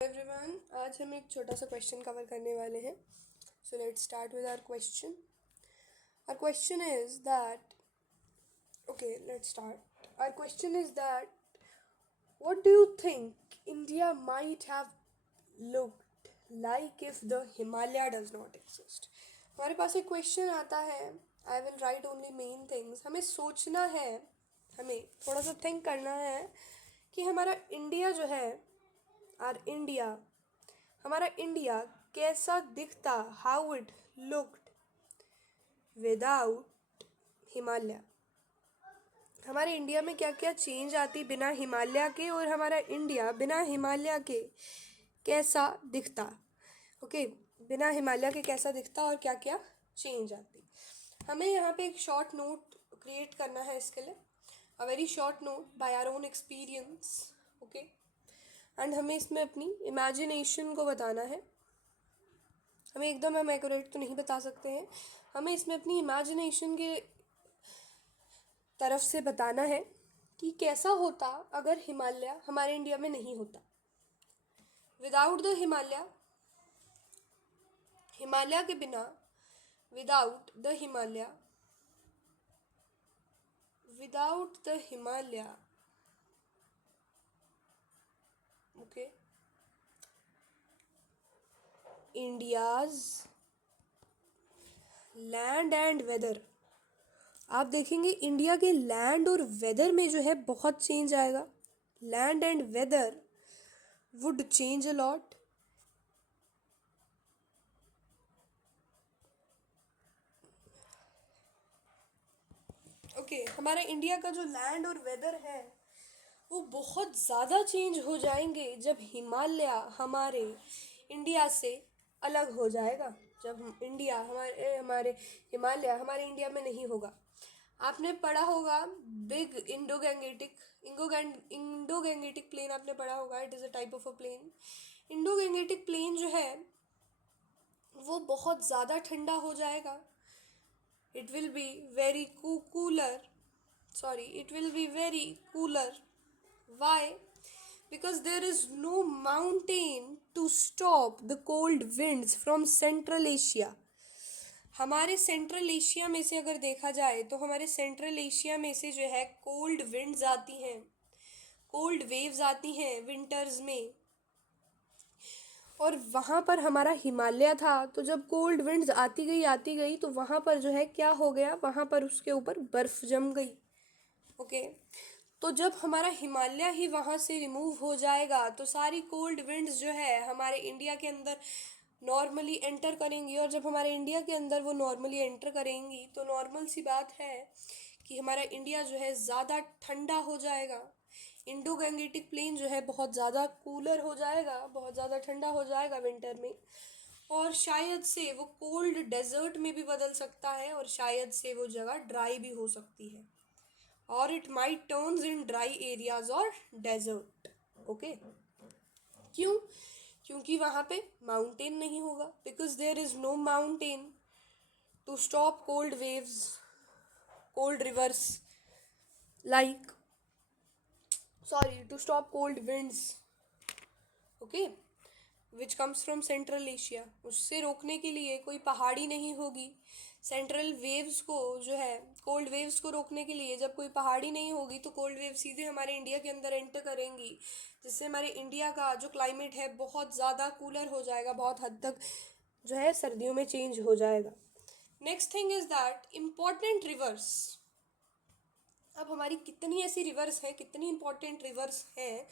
Everyone, आज हम एक छोटा सा क्वेश्चन कवर करने वाले हैं. So let's start with our question. Our question is that okay let's start. Our question is that what do you think India might have looked like if the Himalaya does not exist. हमारे पास एक question आता है. I will write only main things. हमें सोचना है, हमें थोड़ा सा थिंक करना है कि हमारा इंडिया जो है, आर इंडिया, हमारा इंडिया कैसा दिखता, how it looked without Himalaya. हमारे इंडिया में क्या क्या चेंज आती बिना हिमालय के, और हमारा इंडिया बिना हिमालय के कैसा दिखता. ओके, बिना हिमालय के कैसा दिखता और क्या क्या चेंज आती. हमें यहाँ पे एक शॉर्ट नोट क्रिएट करना है इसके लिए. A very short note by our own experience. Okay, and हमें इसमें अपनी इमेजिनेशन को बताना है. हमें एकदम हम एक्यूरेट तो नहीं बता सकते हैं. हमें इसमें अपनी इमेजिनेशन के तरफ से बताना है कि कैसा होता अगर हिमालय हमारे इंडिया में नहीं होता. विदाउट द हिमालय, हिमालय के बिना, without the Himalaya, without the Himalaya. Okay, India's land and weather. आप देखेंगे इंडिया के लैंड और वेदर में जो है बहुत चेंज आएगा. Land and weather would change a lot. Okay, हमारा इंडिया का जो लैंड और वेदर है वो बहुत ज़्यादा चेंज हो जाएंगे जब हिमालय हमारे इंडिया से अलग हो जाएगा. जब इंडिया हमारे हमारे हिमालय हमारे इंडिया में नहीं होगा. आपने पढ़ा होगा बिग इंडो गैंगेटिक प्लेन. आपने पढ़ा होगा, it is a type of a plain. Indo Gangetic plain जो है वो बहुत ज़्यादा ठंडा हो जाएगा. It will be very cooler. Sorry, it will be very cooler. Why? Because there is no mountain to stop the cold winds from Central Asia. हमारे central Asia में से अगर देखा जाए तो हमारे सेंट्रल एशिया में से जो है कोल्ड विंड्स आती हैं, कोल्ड वेव्स आती हैं विंटर्स में. और वहाँ पर हमारा हिमालय था, तो जब कोल्ड विंड्स आती गई तो वहाँ पर जो है क्या हो गया, वहाँ पर उसके ऊपर बर्फ़ जम गई. ओके, तो जब हमारा हिमालय ही वहाँ से रिमूव हो जाएगा तो सारी कोल्ड विंड्स जो है हमारे इंडिया के अंदर नॉर्मली एंटर करेंगी. और जब हमारे इंडिया के अंदर वो नॉर्मली एंटर करेंगी तो नॉर्मल सी बात है कि हमारा इंडिया जो है ज़्यादा ठंडा हो जाएगा. इंडो गैंगेटिक प्लेन जो है बहुत ज़्यादा कूलर हो जाएगा, बहुत ज़्यादा ठंडा हो जाएगा विंटर में. और शायद से वो कोल्ड डेजर्ट में भी बदल सकता है, और शायद से वो जगह ड्राई भी हो सकती है. और it might turns in dry areas और डेजर्ट. ओके, क्यों? क्योंकि वहाँ पे माउंटेन नहीं होगा. Because there is no mountain to stop cold waves, cold rivers, like sorry to stop cold winds. Okay, which comes from central Asia. उससे रोकने के लिए कोई पहाड़ी नहीं होगी. सेंट्रल वेव्स को जो है, कोल्ड वेव्स को रोकने के लिए जब कोई पहाड़ी नहीं होगी तो कोल्ड वेव सीधे हमारे इंडिया के अंदर एंटर करेंगी, जिससे हमारे इंडिया का जो क्लाइमेट है बहुत ज़्यादा कूलर हो जाएगा, बहुत हद तक जो है सर्दियों में चेंज हो जाएगा. Next thing is that important reverse. अब हमारी कितनी ऐसी रिवर्स हैं, कितनी इंपॉर्टेंट रिवर्स हैं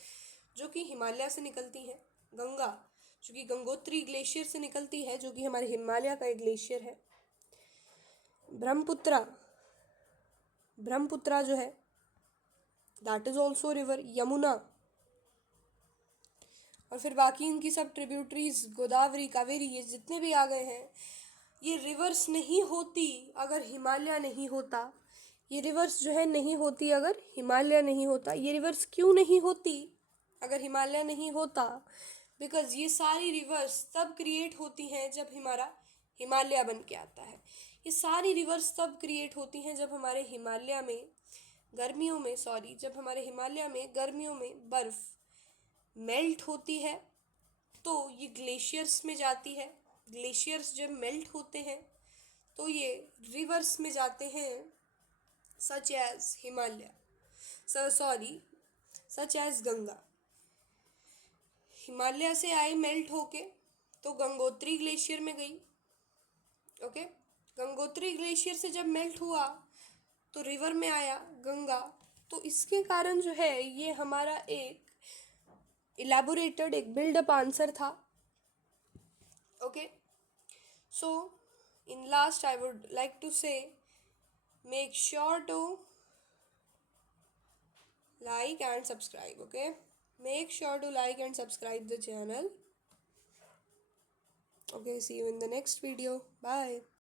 जो कि हिमालय से निकलती हैं. गंगा, जो कि गंगोत्री ग्लेशियर से निकलती है, जो कि हमारे हिमालय का एक ग्लेशियर है. ब्रह्मपुत्रा, ब्रह्मपुत्रा जो है that is also river. Yamuna, और फिर बाकी इनकी सब ट्रिब्यूटरीज, गोदावरी, कावेरी, ये जितने भी आ गए हैं, ये रिवर्स नहीं होती अगर हिमालय नहीं होता. ये रिवर्स जो है नहीं होती अगर हिमालय नहीं होता. ये रिवर्स क्यों नहीं होती अगर हिमालय नहीं होता? बिकॉज ये सारी रिवर्स तब क्रिएट होती हैं जब हमारा हिमालय बन के आता है. ये सारी रिवर्स तब क्रिएट होती हैं जब हमारे हिमालय में गर्मियों में, जब हमारे हिमालय में गर्मियों में बर्फ़ मेल्ट होती है तो ये ग्लेशियर्स में जाती है। ग्लेशियर्स जब मेल्ट होते हैं तो ये रिवर्स में जाते हैं, such as Himalaya, such as Ganga. Himalaya से आई मेल्ट होके तो गंगोत्री ग्लेशियर में गई। ओके, गंगोत्री ग्लेशियर से जब मेल्ट हुआ तो रिवर में आया गंगा। तो इसके कारण जो है ये हमारा एक इलेबोरेटेड, एक बिल्डअप आंसर था। Okay, so in last I would like to say, make sure to like and subscribe. Okay, make sure to like and subscribe the channel. Okay, see you in the next video. Bye.